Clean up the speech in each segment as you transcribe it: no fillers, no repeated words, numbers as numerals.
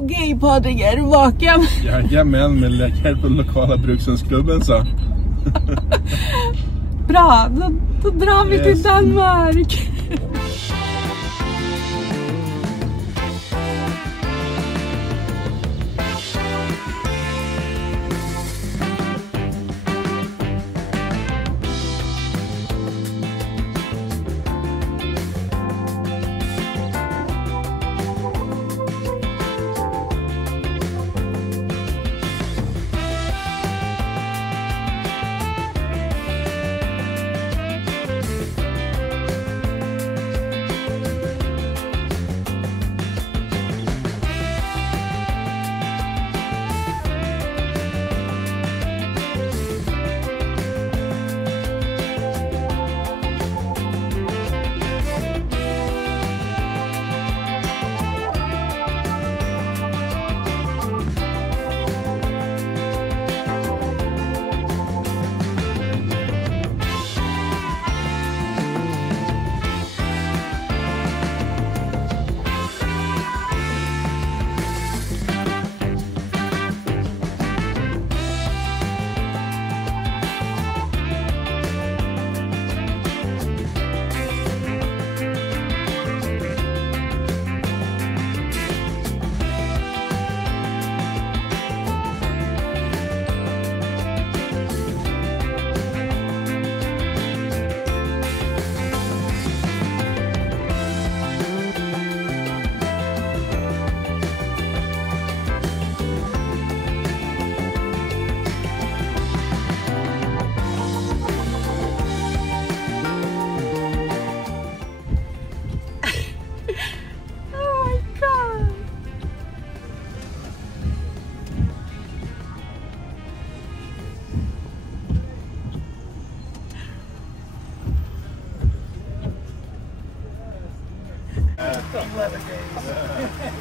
Okej Patrik, är du vaken? Jajamän, med hjälp av lokala brukshundsklubben så. Bra, då drar vi till Danmark.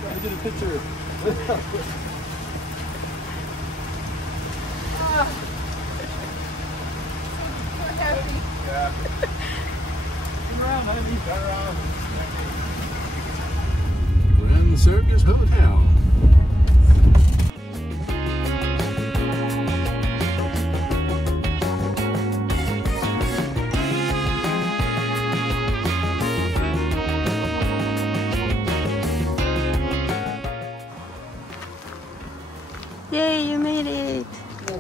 I did a picture. Yeah. Come around, honey. Turn around. We're in the Circus Hotel. Yay, you made it!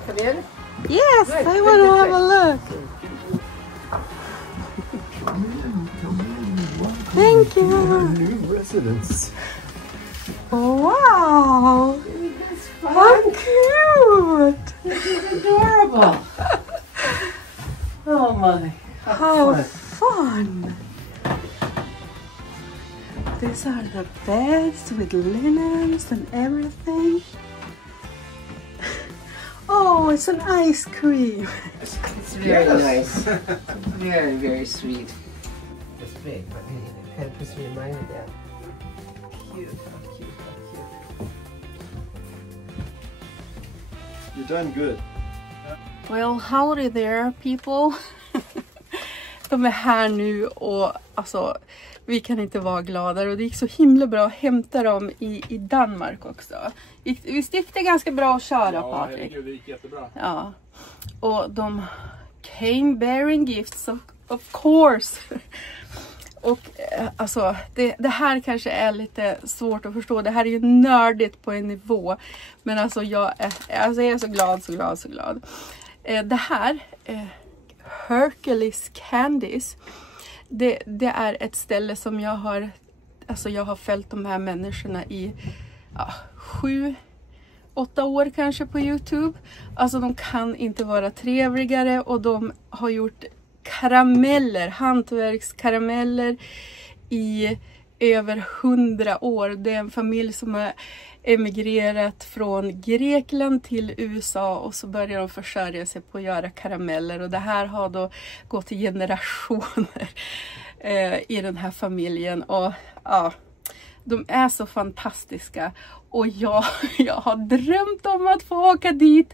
Come in? Yes, Nice. I want to have a look. Thank you. New residence. Wow! How cute! This is adorable. Oh my. How fun! These are the beds with linens and everything. Oh, it's an ice cream. It's very nice. Very, very sweet. It's big, but it helps me remind me that. Cute, how cute, how cute. You've done good. Well, howdy there people. De är här nu och alltså vi kan inte vara gladare och det gick så himla bra att hämta dem i Danmark också. Visst gick det ganska bra att köra, Patrik? Ja, det gick jättebra. Ja, och de came bearing gifts of course. Och alltså det här kanske är lite svårt att förstå. Det här är ju nördigt på en nivå. Men alltså jag är så glad. Det här Hercules Candies. Det är ett ställe som jag har följt de här människorna i 7-8 år kanske på YouTube. Alltså de kan inte vara trevligare och de har gjort karameller, hantverkskarameller i över 100 år. Det är en familj som har emigrerat från Grekland till USA och så börjar de försörja sig på att göra karameller. Och det här har då gått i generationer i den här familjen. Och ja, de är så fantastiska. Och jag har drömt om att få åka dit.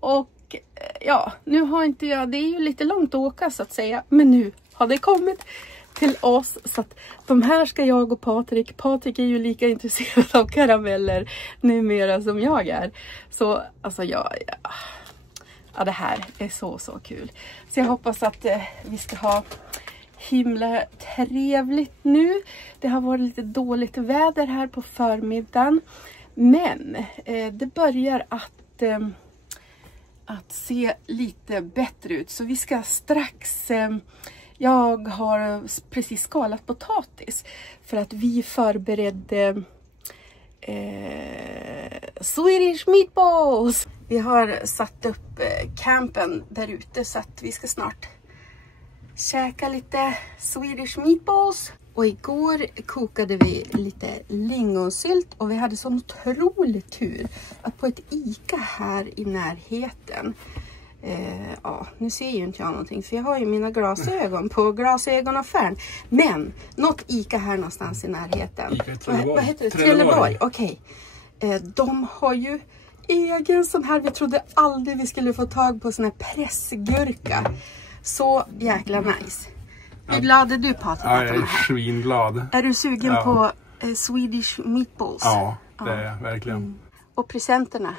Och ja, nu har inte jag, det är ju lite långt att åka så att säga. Men nu har det kommit. till oss. Så att de här ska jag och Patrik. Patrik är ju lika intresserad av karameller numera som jag är. Så alltså ja, det här är så kul. Så jag hoppas att vi ska ha himla trevligt nu. Det har varit lite dåligt väder här på förmiddagen. Men det börjar att se lite bättre ut. Så vi ska strax... jag har precis skalat potatis. För att vi förberedde Swedish meatballs. Vi har satt upp campen där ute så att vi ska snart käka lite Swedish meatballs. Och igår kokade vi lite lingonsylt och vi hade sån otrolig tur att på ett ICA här i närheten. Ja, nu ser ju inte jag någonting för jag har ju mina glasögon på glasögonaffären. Men något ICA här någonstans i närheten. Vad heter det? Trelleborg. Okej. De har ju egen sån här. Vi trodde aldrig vi skulle få tag på sån här pressgurka. Så jäkla nice. Hur glad är du, Patrik? Ja, jag är svinglad. Är du sugen på Swedish meatballs? Ja, det är jag verkligen. Och presenterna?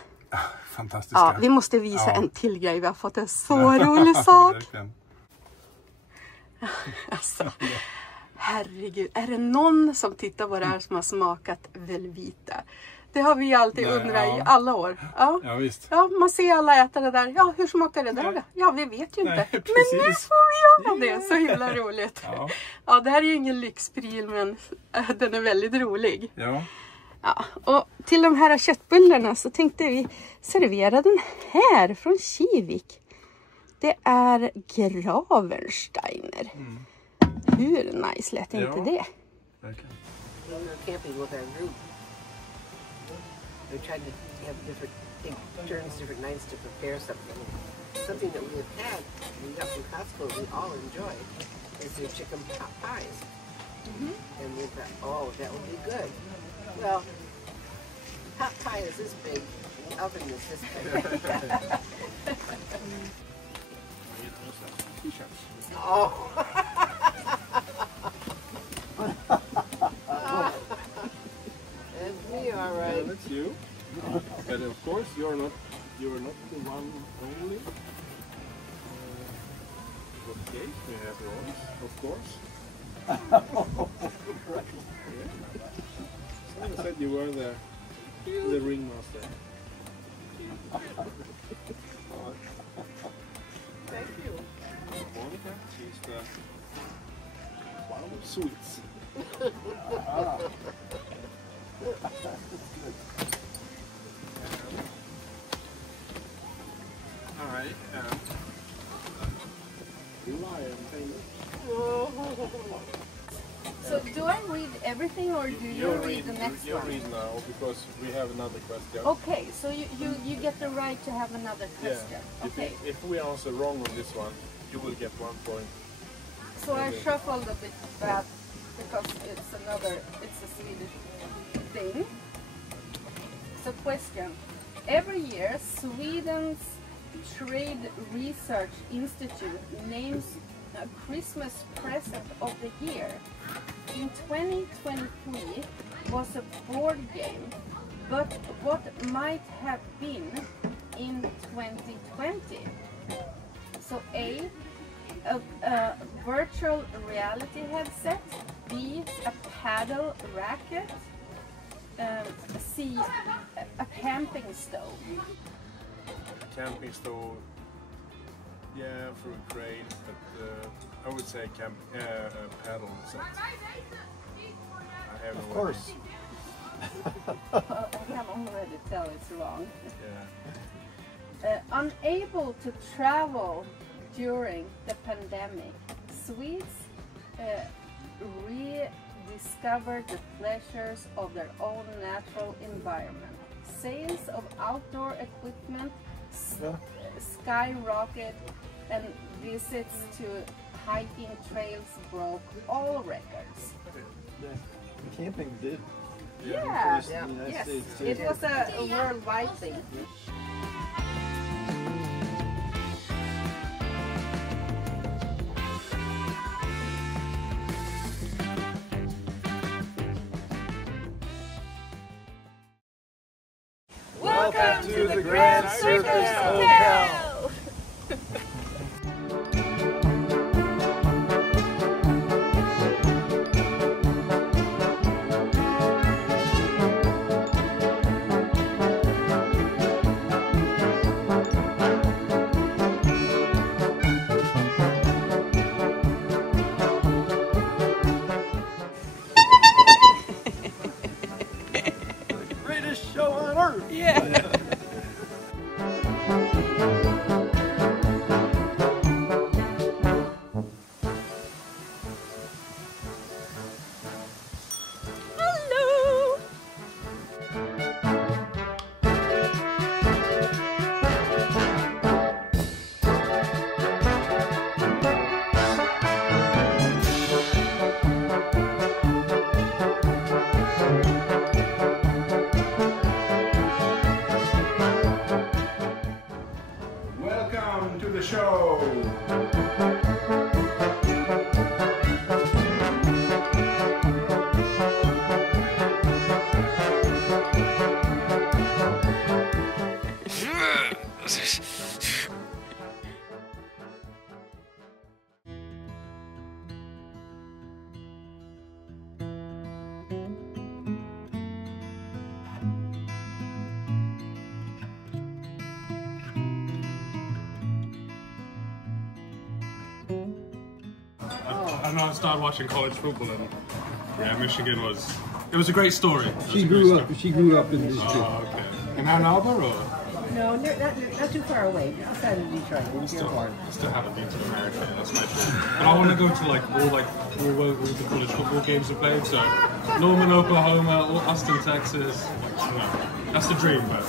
Fantastiska. Ja, vi måste visa en till grej. Vi har fått en så rolig sak. Alltså, herregud. Är det någon som tittar på det här som har smakat Velvita? Det har vi alltid undrat i alla år. Ja, visst. Ja, man ser alla äta det där. Ja, hur smakar det där? Ja, vi vet ju inte. Nej, men nu får vi göra det. Så himla roligt. Ja, det här är ju ingen lyxpryl, men den är väldigt rolig. Ja. Ja, och till de här köttbullarna så tänkte vi servera den här från Kivik. Det är Gravensteiner. Hur nice lät inte det? Verkligen. Camping with our group. We tried to have different turns, different nights to prepare something. Something that we have had, we got from Costco, we all enjoyed, is the chicken pot pies. And we thought, oh, that would be good. Well, pot pie is this big, and the oven is this big. Oh! That's me, all right. That's you. But of course, you're not the one only. Okay, we have yours, of course. Someone said you were the ringmaster. Thank you. Monica, she's the one of the sweets. I am lion famous. So do I read everything or do you read the next you one? read now because we have another question. Okay, so you get the right to have another question. Yeah. Okay. If we answer wrong on this one, you will get 1 point. So I shuffled a bit back because it's a Swedish thing. So question. Every year Sweden's Trade Research Institute names a Christmas present of the year. In 2023 was a board game, but what might have been in 2020? So A virtual reality headset, B a paddle racket, C a camping stove. Camping stove, yeah, through a crane, but I would say paddle set. I have Of course. I can already tell it's wrong. Yeah. Unable to travel during the pandemic, Swedes rediscovered the pleasures of their own natural environment. Sales of outdoor equipment skyrocket and visits to hiking trails broke all records. Camping did. Yeah, Yeah. yes, it was a worldwide thing. Welcome to the Grand Circus Hotel. Greatest show on earth. Yeah. Hello. Welcome to the show. I started watching college football, and yeah, Michigan was. It was a great story. She grew up in this too. Oh, okay. In Ann Arbor, or No, not too far away. Outside of Detroit, in Dearborn. I still haven't been to America. That's my dream. But I want to go to all the college football games we played. So Norman, Oklahoma, Austin, Texas. That's the dream, but.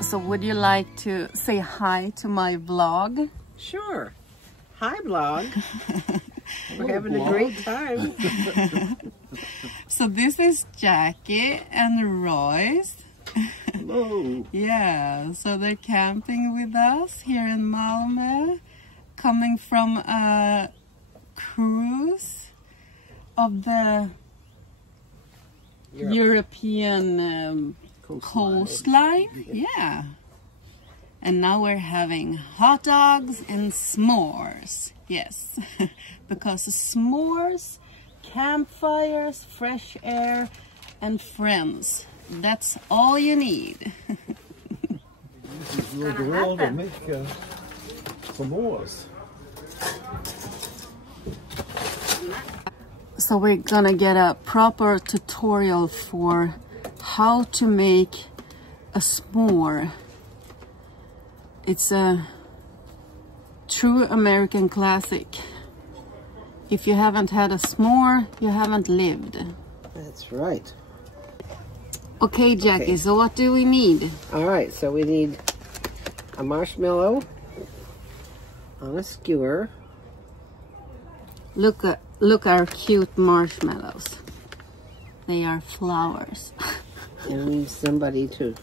So would you like to say hi to my vlog? Sure. Hi, vlog. We're having a great time. So this is Jackie and Royce. Hello. Yeah, so they're camping with us here in Malmö, coming from a cruise of the European coastline. Yeah. And now we're having hot dogs and s'mores. Yes, because s'mores, campfires, fresh air, and friends. That's all you need. This is your girl to make s'mores. So we're gonna get a proper tutorial for how to make a s'more. It's a true American classic. If you haven't had a s'more, you haven't lived. That's right. Okay, Jackie, Okay. so what do we need? All right, so we need a marshmallow on a skewer. Look our cute marshmallows. They are flowers. And we need somebody to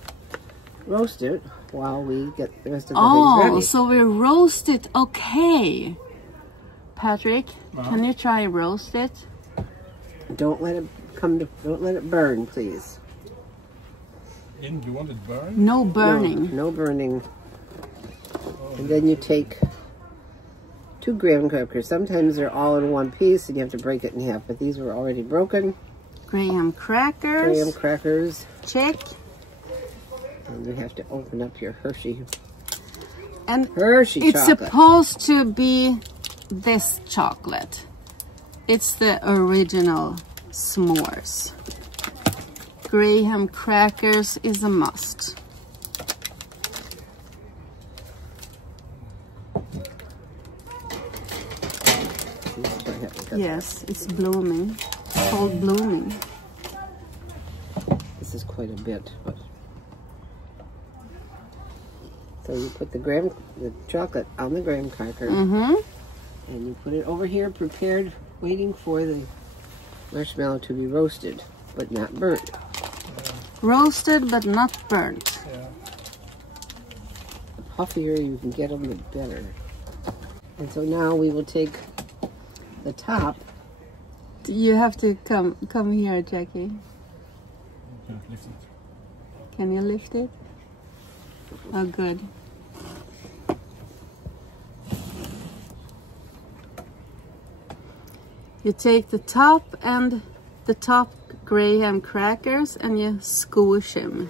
roast it while we get the rest of the things ready. Oh, so we roast it. Okay. Patrick, can you try roast it? Don't let it burn, please. You want it burned? No burning. No burning. And then you take 2 graham crackers. Sometimes they're all in one piece and you have to break it in half, but these were already broken. Graham crackers. Graham crackers. Check. And you have to open up your Hershey And chocolate. it's supposed to be this chocolate. It's the original s'mores. Graham crackers is a must. Yes, it's blooming. Cold blooming. This is quite a bit, but so you put the chocolate on the graham cracker, and you put it over here, prepared, waiting for the marshmallow to be roasted, but not burnt. Roasted, but not burnt. Yeah. The puffier you can get them, the better. And so now we will take the top. You have to come here, Jackie. Lift it. Can you lift it? Oh, good. You take the top and the top graham crackers and you squish them.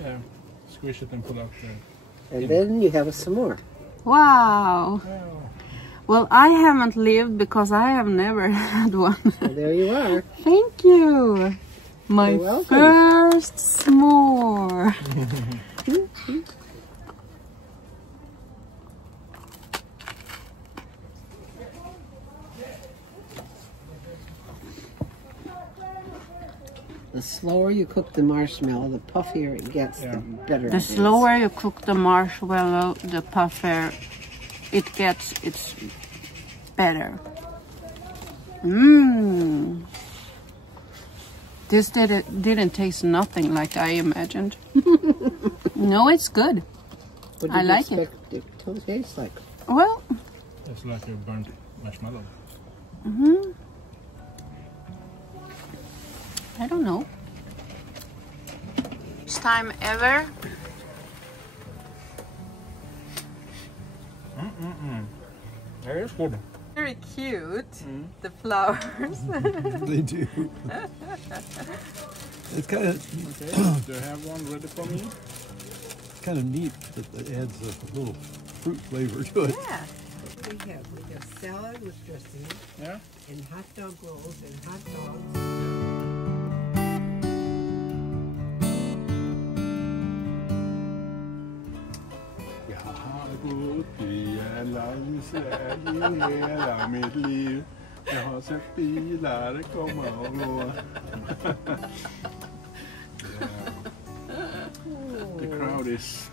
Yeah. Squish it and pull out there. And then you have a s'more. Wow. Oh. Well, I haven't lived because I have never had one. So there you are. Thank you. My You're welcome. first s'more. The slower you cook the marshmallow, the puffier it gets, the better it The is. slower you cook the marshmallow, the puffier it gets, it's better. Mmm. This didn't taste nothing like I imagined. No, it's good. What I did like you it. expect it to taste like? Well, It's like a burnt marshmallow. I don't know. First time ever. Very good. Very cute. The flowers. They do. It's kind of Okay, do you have one ready for me? neat that it adds a little fruit flavor to it. Yeah. We have salad with dressing, Yeah. and hot dog rolls, and hot dogs. Jag har bott i en landsväg i hela mitt liv. Jag har sett bilar komma och gå. The crowd is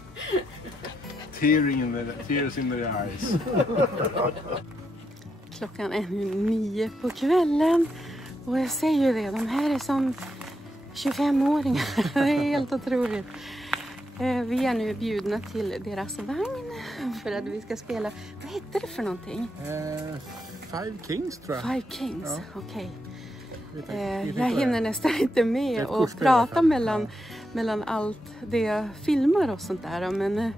tears in their eyes. Klockan är nu 9 på kvällen. Och jag säger ju det, de här är som 25-åringar. Det är helt otroligt. Vi är nu bjudna till deras vagn för att vi ska spela. Vad heter det för någonting? Five Kings tror jag. Five Kings, Ja. okej. Vi Jag hinner nästan inte med Ett och kursspel i alla prata fall. mellan allt det jag filmar och sånt där. Men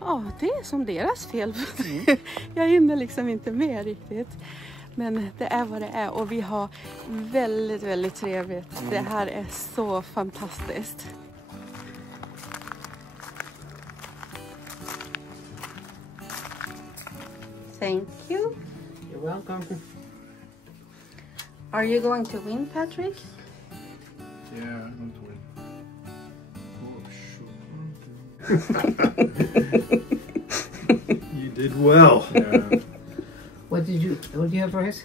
ja, det är som deras fel. Jag hinner liksom inte med riktigt. Men det är vad det är och vi har väldigt, väldigt trevligt. Det här är så fantastiskt. Thank you. You're welcome. Are you going to win, Patrick? Yeah, I'm going to win. Oh, You did well. Yeah. What do you have for us?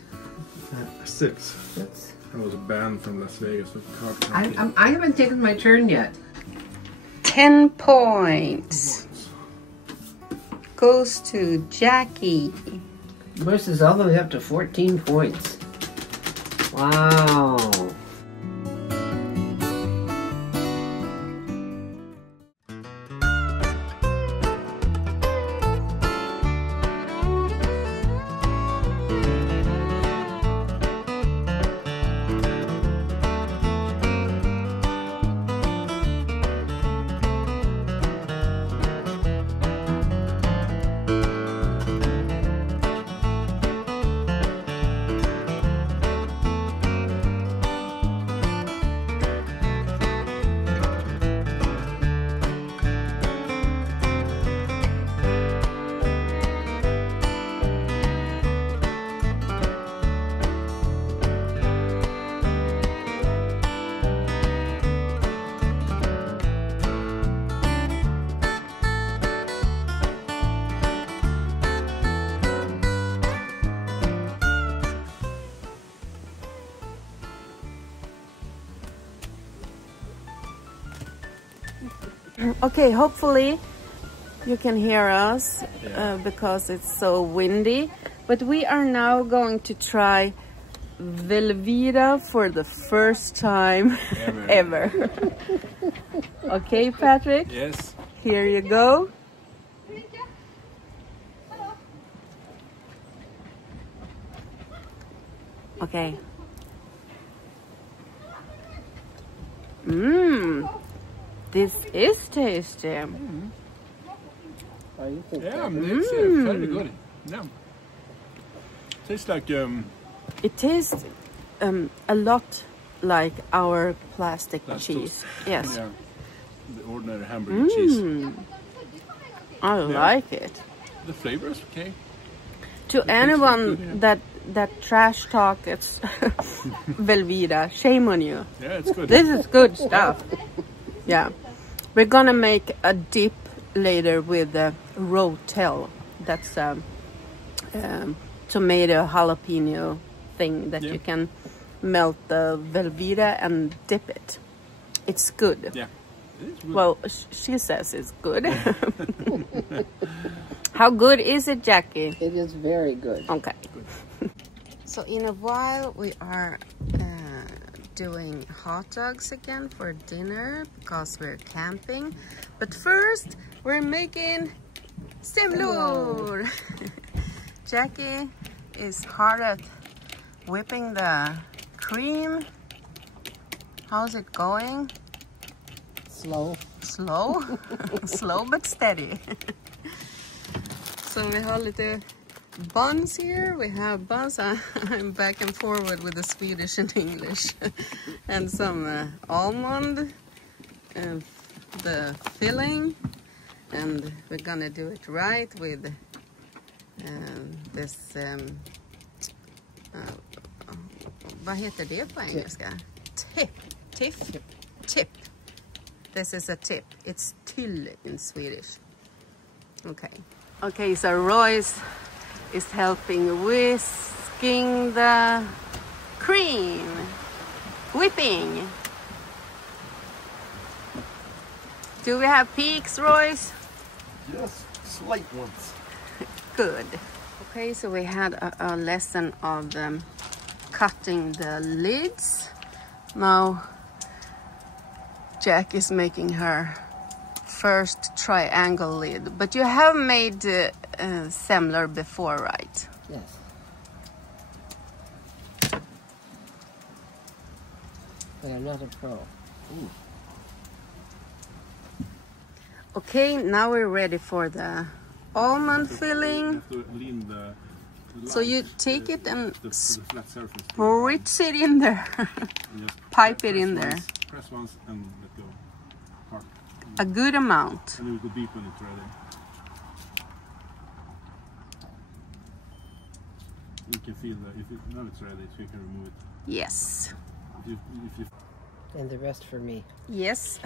6. That's, I was banned from Las Vegas with card. I haven't taken my turn yet. 10 points goes to Jackie. Versus all the way up to 14 points. Wow. Okay, hopefully you can hear us because it's so windy. But we are now going to try Velveeta for the first time ever. Okay, Patrik? Yes. Here you go. Okay. This is tasty. Yeah, it's very good. Yeah. Tastes like It tastes a lot like our plastic cheese. Yes. Yeah, the ordinary hamburger cheese. I like it. The flavor is okay. To anyone that trash talk it's Velveeta, shame on you. Yeah, it's good. This is good stuff. Yeah. We're gonna make a dip later with the rotel. That's a tomato jalapeno thing that you can melt the Velveeta and dip it. It's good. Yeah. It is really Well, she says it's good. How good is it, Jackie? It is very good. Okay. So in a while we are doing hot dogs again for dinner because we're camping. But first we're making semlor. Jackie is hard at whipping the cream. How's it going? Slow. Slow? Slow but steady. So we have little buns here. We have buns. I'm back and forward with the Swedish and English. And some almond, the filling. And we're gonna do it right with this... vad heter det på engelska? Tip. This is a tip. It's till in Swedish. Okay, so Royce is helping whisking the cream. Whipping. Do we have peaks, Royce? Yes, slight ones. Good. Okay, so we had a lesson of cutting the lids. Now Jack is making her first triangle lid. But you have made semlor before, right? Yes. But I'm not a pro. Ooh. Okay, now we're ready for the almond filling. You have to lean the So you take it and the flat surface. spritz it in there. Pipe it in there. Press once and let go. Hard. A good amount. And it will go deep when it's ready. You can feel that now it's ready, so you can remove it. Yes. If you And the rest for me. Yes.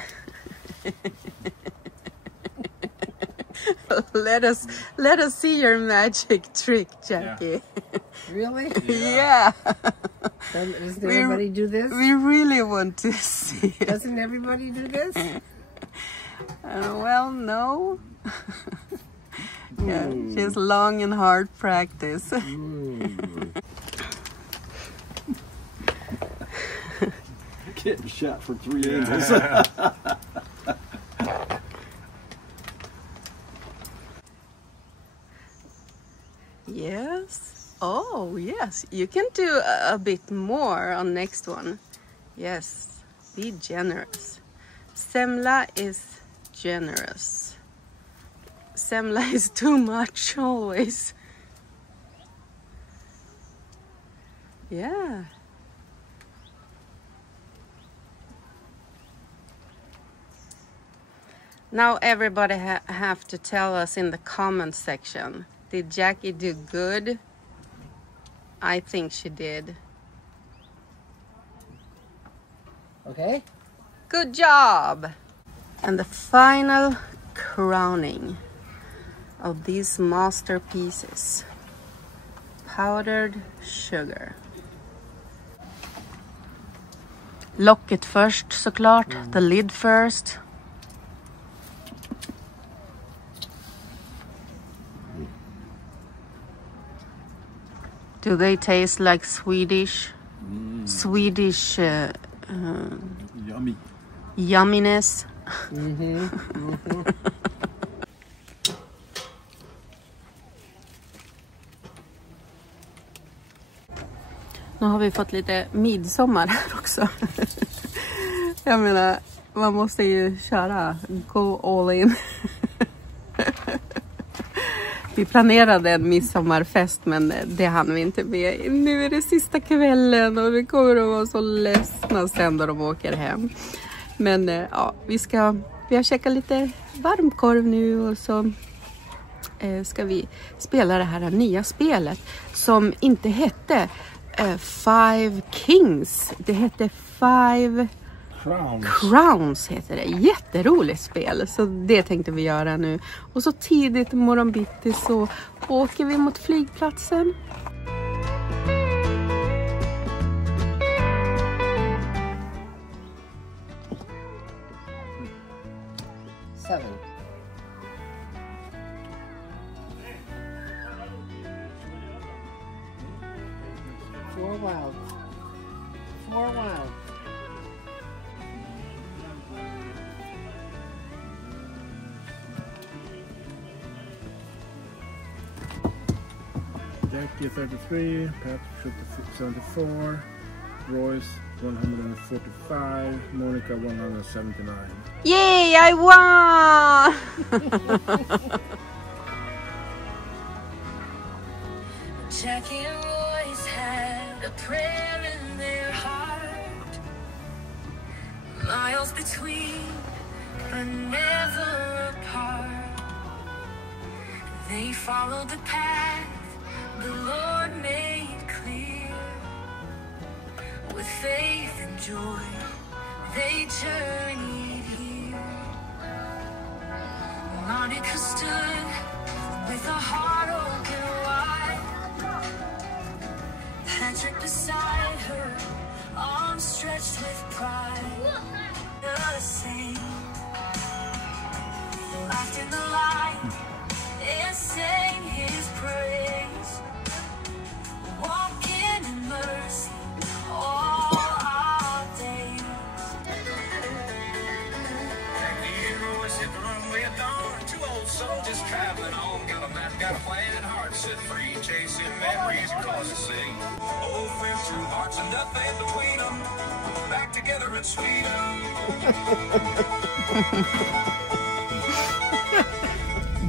Let us see your magic trick, Jackie. Really? Yeah. Doesn't everybody do this? We really want to see it. Doesn't everybody do this? Well, no. Yeah, she's long and hard practice. Getting shot from 3 angles. Yes. Oh, yes. You can do a bit more on next one. Yes. Be generous. Semla is generous. Semla is too much always. Yeah. Now everybody have to tell us in the comment section. Did Jackie do good? I think she did. Okay. Good job! And the final crowning of these masterpieces. Powdered sugar. Locket först såklart. The lid first. Do they taste like Swedish? Swedish Yummy. yumminess? Nu har vi fått lite midsommar här också. Jag menar, man måste ju köra, go all in. Vi planerade en midsommarfest, men det hann vi inte med. Nu är det sista kvällen och vi kommer att vara så ledsna sen då de åker hem. Men ja, vi har käkat lite varmkorv nu och så ska vi spela det här nya spelet som inte hette Five Kings. Det hette Five Crowns heter det. Jätteroligt spel. Så det tänkte vi göra nu. Och så tidigt morgonbitti så åker vi mot flygplatsen. Seven. Four wild. Jackie 33, Patrik 74, Royce 145, Monica 179. Yay, I won! Jackie and Royce had a prayer in their heart. Miles between, but never apart. They followed the path the Lord made clear. With faith and joy, they journeyed here. Monica stood with a heart open wide. Patrick beside her, arms stretched with pride. The saint laughed in the light and sang his praise, walking in mercy all our days. Jackie and Royce hit the runway at dawn. Two old soldiers traveling on, got a map, got a plan, hearts set free, chasing memories across the sea. Oh, fell through hearts and nothing between them, back together in Sweden.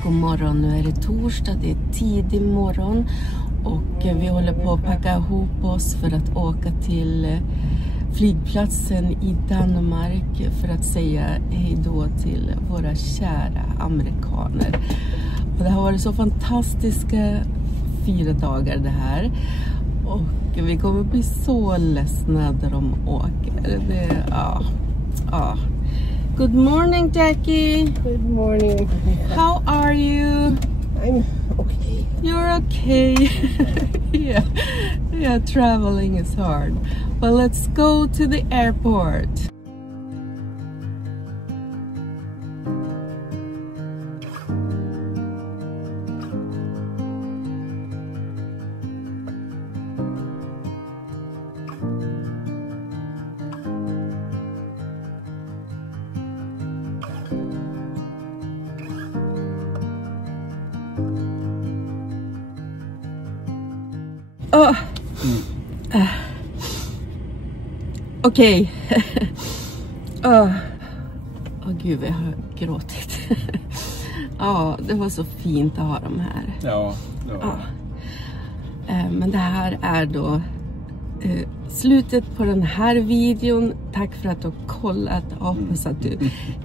God morgon, nu är det torsdag, det är tidig morgon och vi håller på att packa ihop oss för att åka till flygplatsen i Danmark för att säga hej då till våra kära amerikaner. Och det har varit så fantastiska 4 dagar det här och vi kommer bli så ledsna när de åker. Good morning, Jackie. Good morning. How are you? I'm okay. You're okay. yeah, traveling is hard. But let's go to the airport. Okej. Gud, jag har gråtit. Ja, det var så fint att ha dem här. Ja. Men det här är då slutet på den här videon. Tack för att du har kollat. Jag hoppas att du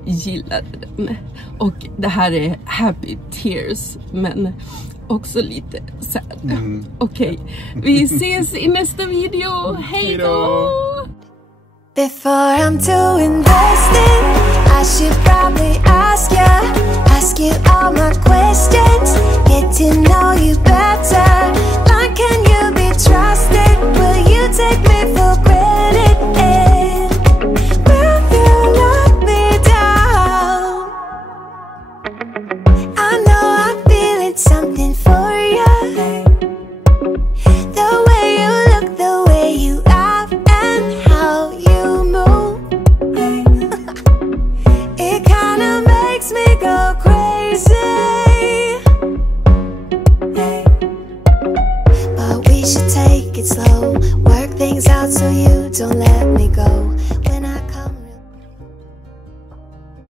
gillade den. Och det här är happy tears, men också lite sad. Okej, vi ses i nästa video. Hej då! Before I'm too invested, I should probably ask you all my questions, get to know you better. Like, can you be trusted? Will you take me for granted? Will you let me down? I know I'm feeling something for you. The way it slow. Work things out so you don't let me go.